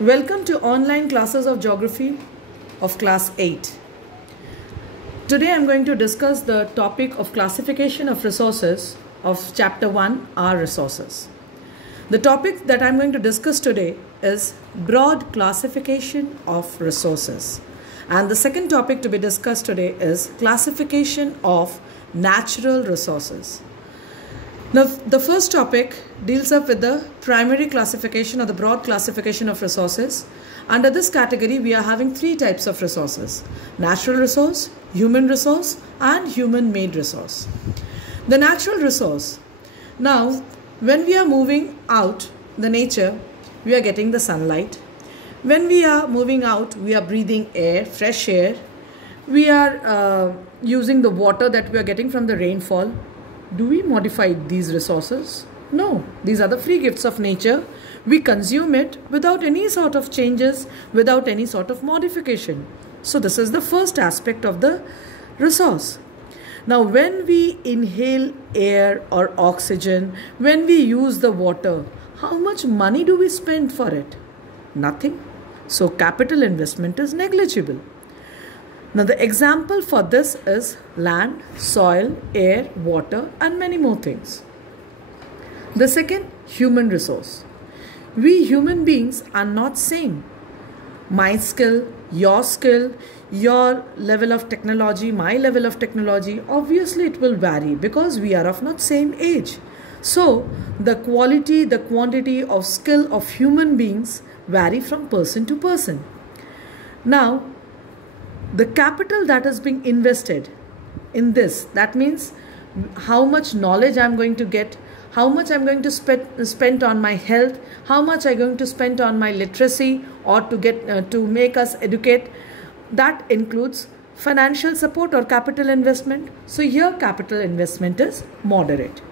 Welcome to online classes of geography of class 8. Today I am going to discuss the topic of classification of resources of chapter 1, our resources. The topic that I am going to discuss today is broad classification of resources. And the second topic to be discussed today is classification of natural resources. Now, the first topic deals up with the primary classification or the broad classification of resources. Under this category, we are having three types of resources: natural resource, human resource, and human-made resource. The natural resource. Now, when we are moving out the nature, we are getting the sunlight. When we are moving out, we are breathing air, fresh air. We are using the water that we are getting from the rainfall. Do we modify these resources? No, these are the free gifts of nature. We consume it without any sort of changes, without any sort of modification. So this is the first aspect of the resource. Now, when we inhale air or oxygen, when we use the water, how much money do we spend for it? Nothing. So capital investment is negligible. Now, the example for this is land, soil, air, water, and many more things. The second, human resource. We human beings are not same. My skill, your level of technology, my level of technology, obviously it will vary because we are of not same age. So, the quality, the quantity of skill of human beings vary from person to person. Now, the capital that is being invested in this, that means how much knowledge I'm going to get, how much I'm going to spend on my health, how much I'm going to spend on my literacy or to make us educate. That includes financial support or capital investment. So here capital investment is moderate.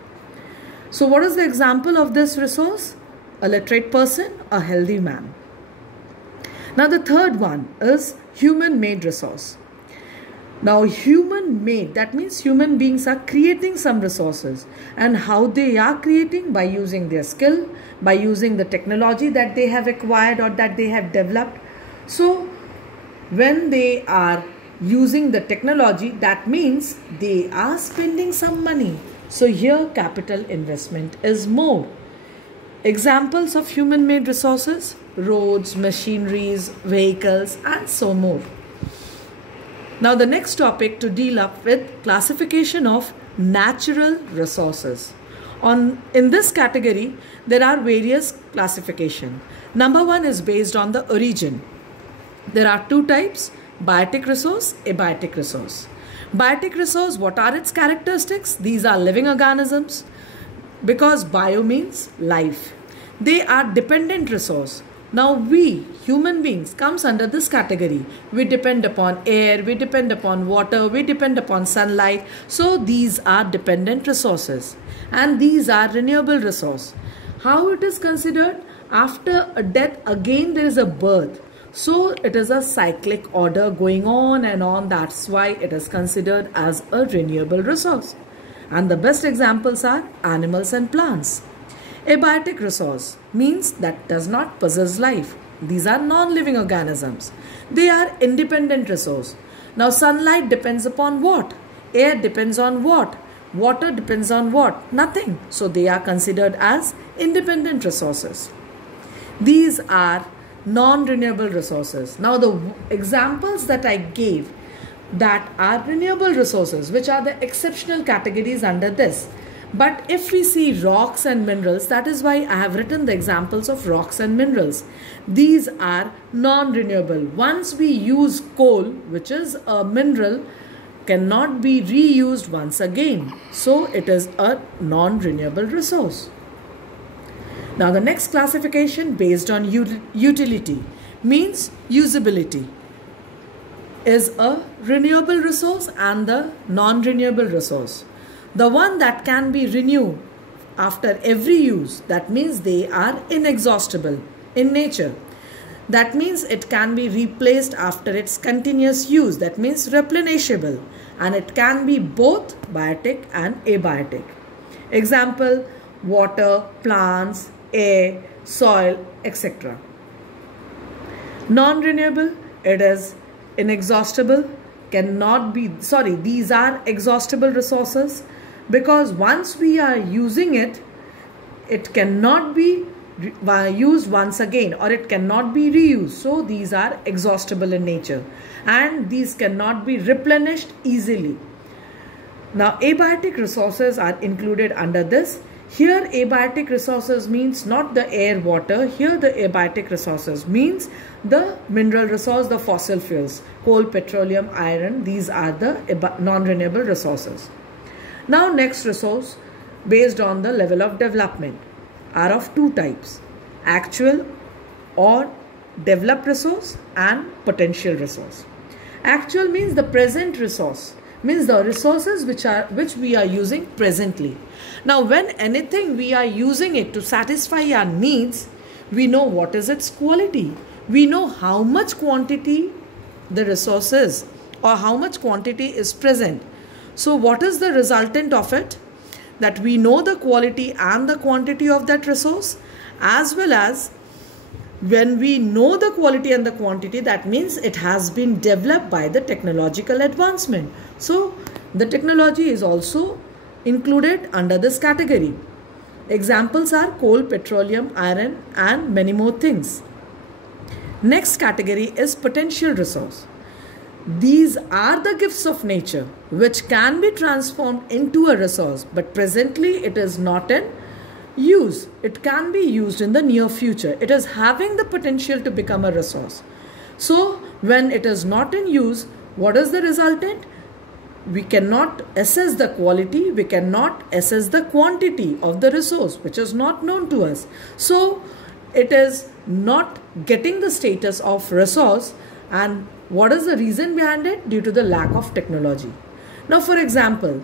So what is the example of this resource? A literate person, a healthy man. Now the third one is human-made resource. Now human-made, that means human beings are creating some resources, and how they are creating? By using their skill, by using the technology that they have acquired or that they have developed. So when they are using the technology, that means they are spending some money. So here capital investment is more. Examples of human-made resources: roads, machineries, vehicles, and so more. Now the next topic to deal up with classification of natural resources. In this category, there are various classification. Number one is based on the origin. There are two types: biotic resource, abiotic resource. Biotic resource, what are its characteristics? These are living organisms, because bio means life. They are dependent resource. Now we human beings comes under this category. We depend upon air, we depend upon water, we depend upon sunlight. So these are dependent resources, and these are renewable resource. How it is considered? After a death, again there is a birth. So it is a cyclic order going on and on. That's why it is considered as a renewable resource. And the best examples are animals and plants. Abiotic resource means that does not possess life. These are non-living organisms. They are independent resource. Now sunlight depends upon what? Air depends on what? Water depends on what? Nothing. So they are considered as independent resources. These are non-renewable resources. Now the examples that I gave that are renewable resources, which are the exceptional categories under this. But if we see rocks and minerals, that is why I have written the examples of rocks and minerals. These are non-renewable. Once we use coal, which is a mineral, cannot be reused once again. So it is a non-renewable resource. Now the next classification based on utility means usability is a renewable resource and the non-renewable resource. The one that can be renewed after every use, that means they are inexhaustible in nature. That means it can be replaced after its continuous use, that means replenishable, and it can be both biotic and abiotic. Example: water, plants, air, soil, etc. Non-renewable, it is inexhaustible, cannot be, these are exhaustible resources, because once we are using it, it cannot be used once again, or it cannot be reused. So these are exhaustible in nature, and these cannot be replenished easily. Now abiotic resources are included under this. Here abiotic resources means not the air, water. Here the abiotic resources means the mineral resource, the fossil fuels, coal, petroleum, iron. These are the non-renewable resources. Now next resource, based on the level of development, are of two types: actual or developed resource and potential resource. Actual means the present resource, means the resources which we are using presently. Now when anything we are using it to satisfy our needs, we know what is its quality. We know how much quantity the resource is, or how much quantity is present. So what is the resultant of it? That we know the quality and the quantity of that resource, as well as when we know the quality and the quantity, that means it has been developed by the technological advancement. So the technology is also included under this category. Examples are coal, petroleum, iron, and many more things. Next category is potential resource. These are the gifts of nature which can be transformed into a resource, but presently it is not in use. It can be used in the near future. It is having the potential to become a resource. So when it is not in use, what is the resultant? We cannot assess the quality, we cannot assess the quantity of the resource, which is not known to us. So it is not getting the status of resource. And what is the reason behind it? Due to the lack of technology. Now for example,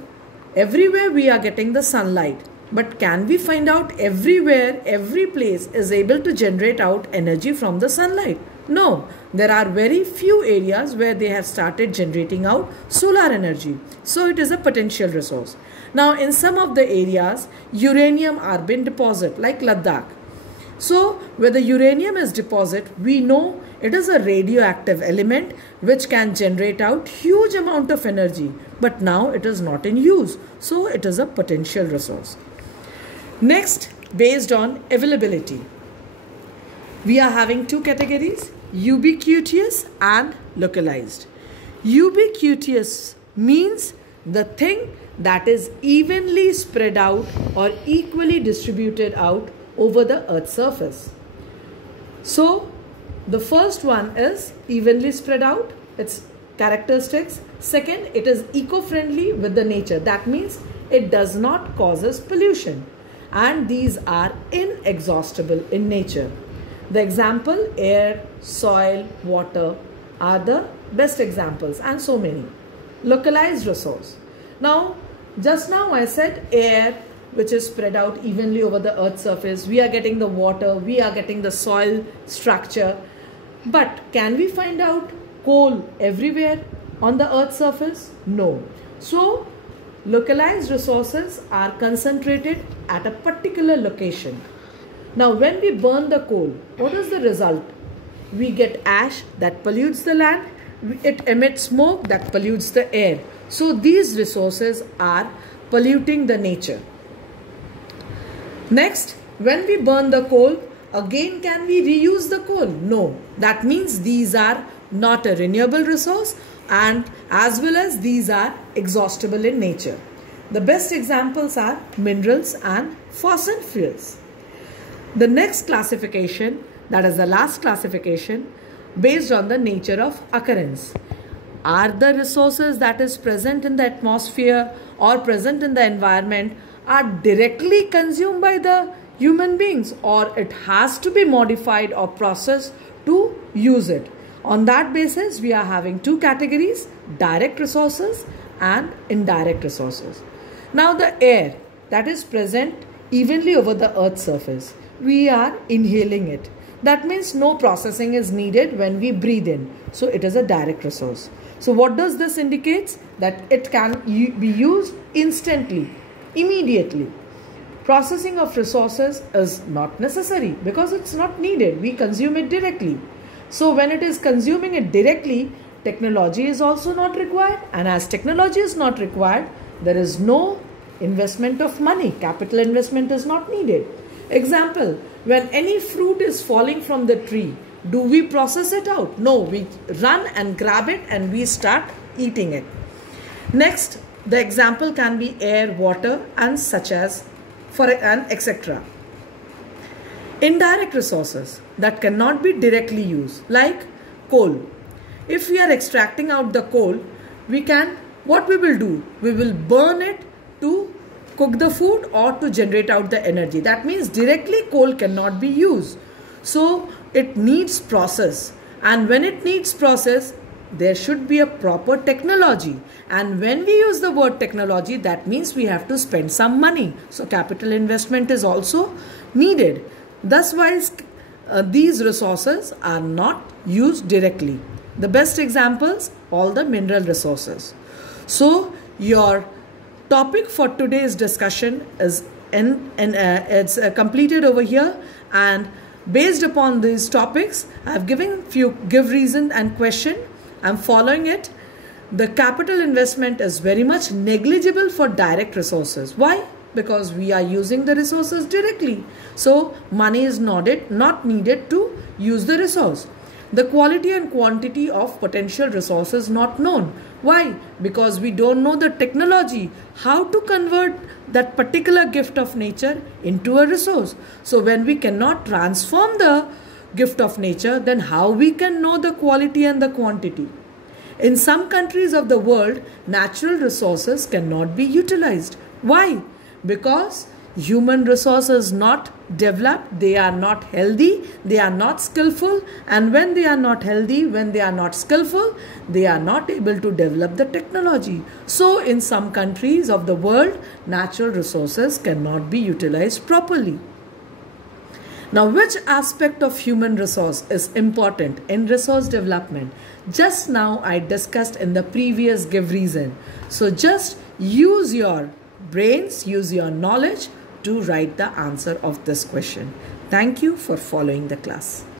everywhere we are getting the sunlight, but can we find out everywhere, every place is able to generate out energy from the sunlight? No, there are very few areas where they have started generating out solar energy. So it is a potential resource. Now in some of the areas, uranium are being deposited, like Ladakh. So where the uranium is deposited, we know it is a radioactive element which can generate out huge amount of energy, but now it is not in use. So it is a potential resource. Next, based on availability, we are having two categories: ubiquitous and localized. Ubiquitous means the thing that is evenly spread out or equally distributed out over the earth's surface. So the first one is evenly spread out, its characteristics. Second, it is eco-friendly with the nature. That means it does not causes pollution. And these are inexhaustible in nature. The example, air, soil, water are the best examples, and so many. Localized resource. Now, just now I said air, which is spread out evenly over the earth's surface. We are getting the water, we are getting the soil structure. But can we find out coal everywhere on the earth's surface? No. So localized resources are concentrated at a particular location. Now when we burn the coal, what is the result? We get ash that pollutes the land. It emits smoke that pollutes the air. So these resources are polluting the nature. Next, when we burn the coal, again can we reuse the coal? No. That means these are not a renewable resource, and as well as these are exhaustible in nature. The best examples are minerals and fossil fuels. The next classification, that is the last classification, based on the nature of occurrence. Are the resources that is present in the atmosphere or present in the environment are directly consumed by the human beings, or it has to be modified or processed to use it? On that basis, we are having two categories: direct resources and indirect resources. Now the air that is present evenly over the earth's surface, we are inhaling it. That means no processing is needed when we breathe in. So it is a direct resource. So what does this indicate? That it can be used instantly, immediately. Processing of resources is not necessary because it's not needed. We consume it directly. So when it is consuming it directly, technology is also not required, and as technology is not required, there is no investment of money. Capital investment is not needed. Example, when any fruit is falling from the tree, do we process it out? No, we run and grab it and we start eating it. Next, the example can be air, water, and such as and etc. Indirect resources that cannot be directly used, like coal. If we are extracting out the coal, what we will do? We will burn it to cook the food or to generate out the energy. That means directly coal cannot be used. So it needs process, and when it needs process, there should be a proper technology. And when we use the word technology, that means we have to spend some money. So capital investment is also needed. Thus, why these resources are not used directly. The best examples, all the mineral resources. So your topic for today's discussion is it's completed over here, and based upon these topics, I have given few give reason and question. I am following it. The capital investment is very much negligible for direct resources. Why? Because we are using the resources directly. So money is not needed to use the resource. The quality and quantity of potential resources not known. Why? Because we don't know the technology, how to convert that particular gift of nature into a resource. So when we cannot transform the gift of nature, then how we can know the quality and the quantity? In some countries of the world, natural resources cannot be utilized. Why? Because human resources not developed, they are not healthy, they are not skillful, and when they are not healthy, when they are not skillful, they are not able to develop the technology. So in some countries of the world, natural resources cannot be utilized properly. Now, which aspect of human resource is important in resource development? Just now I discussed in the previous give reason. So just use your brains, use your knowledge to write the answer of this question. Thank you for following the class.